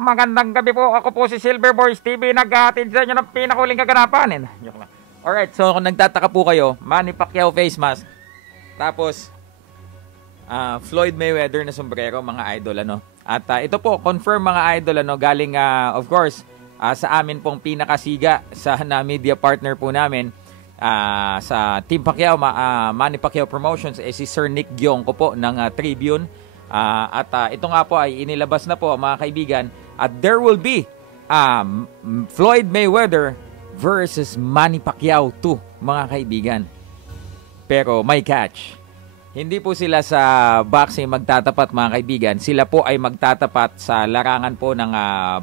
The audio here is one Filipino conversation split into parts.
Magandang gabi po. Ako po si Silver Boys TV. Naghahatid sa inyo ng pinakuling kaganapan. Joke lang. Alright, so kung nagtataka po kayo, Manny Pacquiao face mask. Tapos, Floyd Mayweather na sombrero, mga idol, ano. At ito po, confirm mga idol, ano, galing, of course, sa amin pong pinakasiga na media partner po namin sa Team Pacquiao, Manny Pacquiao Promotions, si Sir Nick Gionco po ng Tribune. At ito nga po ay inilabas na po, mga kaibigan, at there will be Floyd Mayweather versus Manny Pacquiao 2, mga kaibigan. Pero may catch. Hindi po sila sa boxing magtatapat, mga kaibigan. Sila po ay magtatapat sa larangan po ng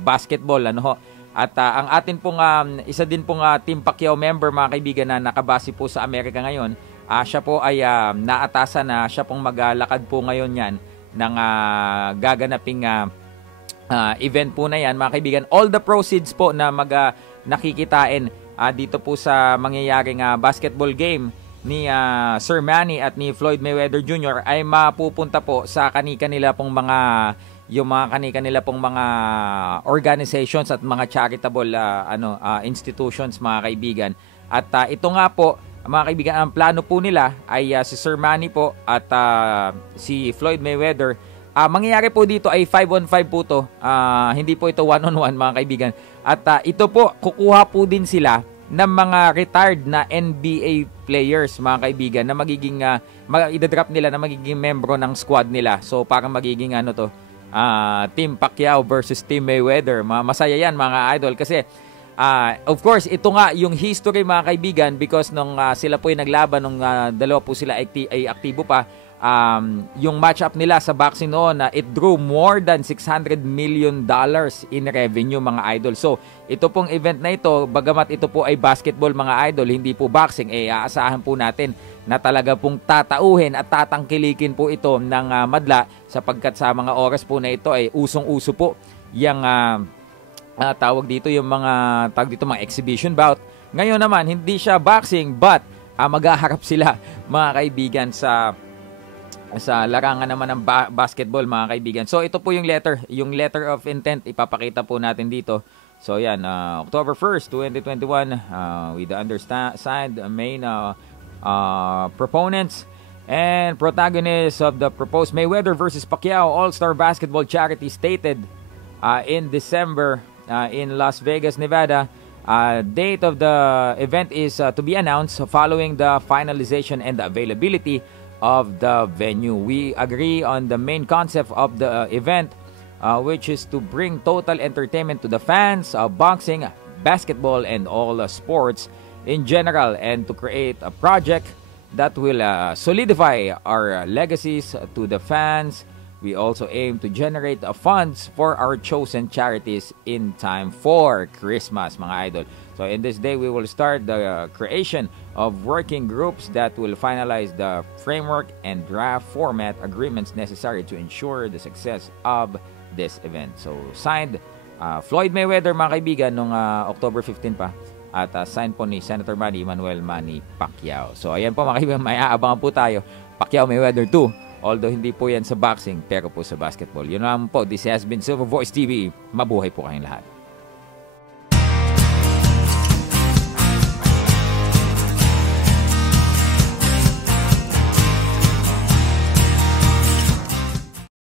basketball, ano ho. At ang atin pong isa din pong Team Pacquiao member, mga kaibigan, na nakabase po sa Amerika ngayon, siya po ay naatasan na siya pong maglalakad po ngayon yan ng gaganaping event po na yan, mga kaibigan. All the proceeds po na nakikitain dito po sa mangyayaring basketball game ni Sir Manny at ni Floyd Mayweather Jr. ay mapupunta po sa kanila pong kanila pong mga organizations at mga charitable institutions, mga kaibigan. At ito nga po, mga kaibigan, ang plano po nila ay si Sir Manny po at si Floyd Mayweather. Mangyayari po dito ay 5-on-5 po to. Hindi po ito 1-on-1, mga kaibigan. At ito po, kukuha po din sila ng mga retired na NBA players, mga kaibigan, na magiging idadrop nila na magiging membro ng squad nila. So parang magiging Team Pacquiao versus Team Mayweather. Masaya yan, mga idol, kasi of course, ito nga yung history, mga kaibigan, because nung sila po ay naglaban, nung dalawa po sila ay aktibo pa, yung matchup nila sa boxing noon, it drew more than $600 million in revenue, mga idol. So, ito pong event na ito, bagamat ito po ay basketball, mga idol, hindi po boxing, aasahan po natin na talaga pong tatauhin at tatangkilikin po ito ng madla, sapagkat sa mga oras po na ito ay usong-uso po yung tawag dito mga exhibition bout. Ngayon naman, hindi siya boxing, but maghaharap sila, mga kaibigan, sa larangan naman ng basketball, mga kaibigan. So ito po yung letter of intent, ipapakita po natin dito. So yan, October 1st, 2021, with the undersigned main proponents and protagonists of the proposed Mayweather versus Pacquiao All-Star Basketball Charity stated in December in Las Vegas, Nevada. Date of the event is to be announced following the finalization and the availability of the venue. We agree on the main concept of the event, which is to bring total entertainment to the fans of boxing, basketball, and all sports in general, and to create a project that will solidify our legacies to the fans. We also aim to generate funds for our chosen charities in time for Christmas, mga idol. So in this day, we will start the creation of working groups that will finalize the framework and draft format agreements necessary to ensure the success of this event. So signed, Floyd Mayweather, mga kaibigan, noong October 15 pa. At signed po ni Senator Manny Pacquiao. So ayan po, mga kaibigan, may aabangan po tayo. Pacquiao Mayweather 2. Although hindi po yan sa boxing, pero po sa basketball. Yun naman po, this has been Silver Voice TV. Mabuhay po kayong lahat.